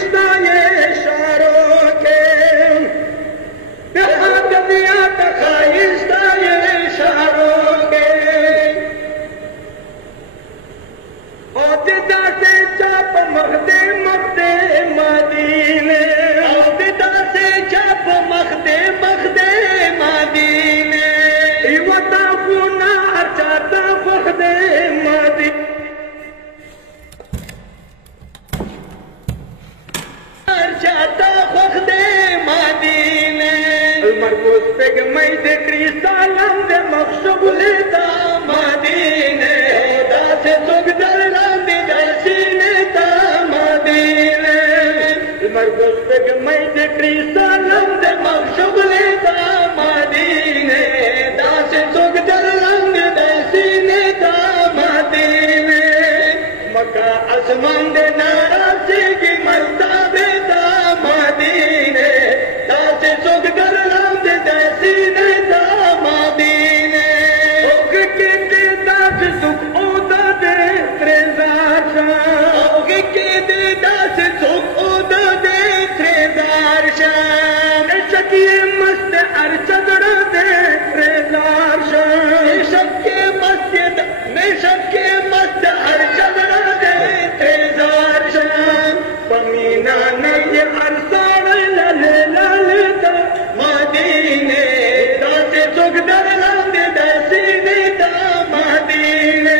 خایسته اشارو که به حقیقت خایسته اشارو که او دی داسې چاپ مخده مدینه او دی داسې چاپ مخده مدینه ایو تاخونه چاته مخده مدینه چاته مخده مدینه المرکوز پگمی د کریستالم د مخشبولی دا مدینه داسې څوک در لاندې د سینې دا مدینه المرکوز پگمی د کریستالم د مخشبولی دا مدینه داسې څوک در لاندې د سینې دا مدینه مکه اسمان د ناراضګي مرتبه دا مدینه داسې څوک در لاندې د سینې دا مدینه اوګه کې دې داسې څوک او د دې ترزار شه اوګه کې دې داسې څوک او د دې ترزار شه شکیه مست ارچدړ دې ترزار شه شکیه مست ارچدړ دې ترزار شه پمینا نه ارسال لالتا مدینه داسې څوک در لاندې د سینې دا مدینه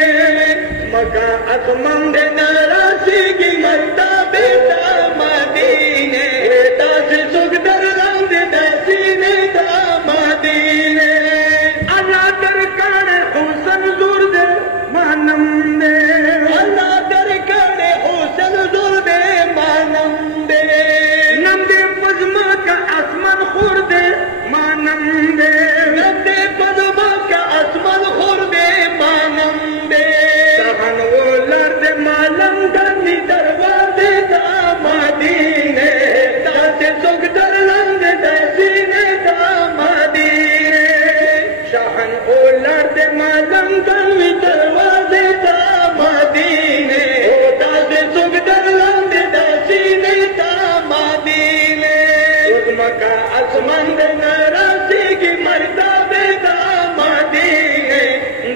مکه اسمان د ناراضګي مرتبه دا مدینه داسې څوک در لاندې د سینې دا مدینه الله درکړ حسن زور دې مانم دې الله درکړ حسن زور دې مانم دې نم دې پزما کا اسمان خور دې مانم دې نم دې پزما کا اسمان خور دې مانم دې سخن ولر دې مالم دني دروازه دا مدینه داسې څوک در لاندې د سینې دا مدینه شاهن ولر دې مالم دني دروازه دا مدینه داسې څوک در لاندې د سینې دا مدینه مکه اسمان د ناراضګي مرتبه دا مدینه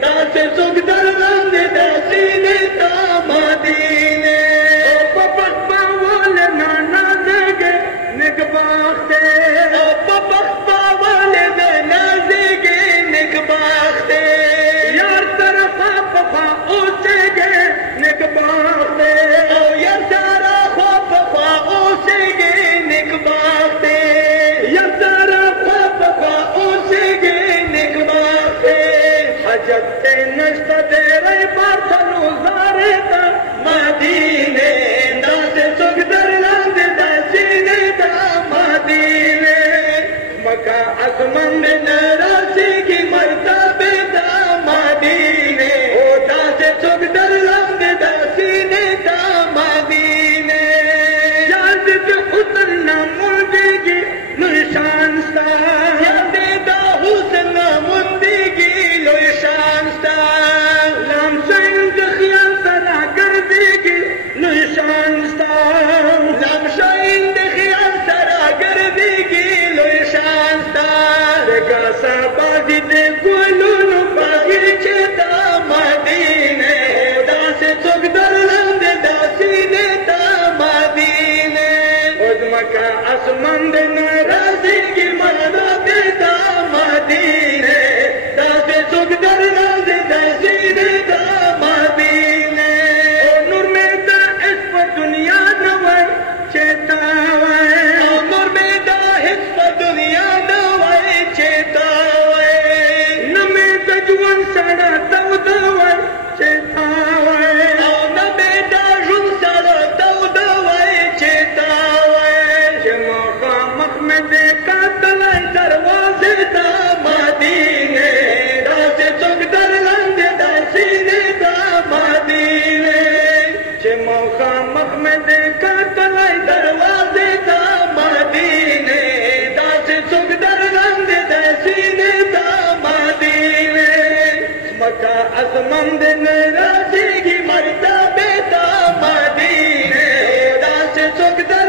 داسې څوک در لاندې د سینې دا مدینه په پخپاول نه نازګي نګباخته په پخپاول نه نازګي نګباخته یار طرفه په اوسېګي نګباخته یار طرفه په اوسېګي نګباخته یار طرفه په اوسېګي نګباخته حاجت ته نشته ډېرې پاتلو زارې ته مدینه داسې څوک در لاندې د سینې دا مدینه مکه اسمان د ناراضګي مرتبه دا مدینه او داسې څوک در لاندې د سینې دا مدینه یاد دې حسن ناموندګي لوی شان ستا یاد دې دا حسن ناموندګي لوی شان ستا لام شین د خیال سره ګرځېږي لوی شان ستا لام شین د خیال سره ګرځېږي لوی شان ستا دغه سبازي د ګلونو باغچې دا مدینه داسې څوک در لاندې د سینې دا مدینه اوس مکه اسمان د ناراضګي مرتبه دا مدینه داسې څوک در لاندې د سینې دا مدینه او نور مې دا هیڅ په دنیا نه وای چې تا وای او نور مې دا هیڅ په دنیا نه وای چې تا وای نه مې د ژوند سره تود وای چې تا وای او نه مې دا ژوند سره تود وای چې تا وای چې مخامخ مې دې کتلای دروازې دا مدینه داسې څوک در لاندې د سینې دا مدینه چې مخامخ مې دې کتلای دروازې دا مدینه داسې څوک در لاندې د سینې دا مدینه مکه اسمان د ناراضګي مرتبه دا مدینه داسې څوک در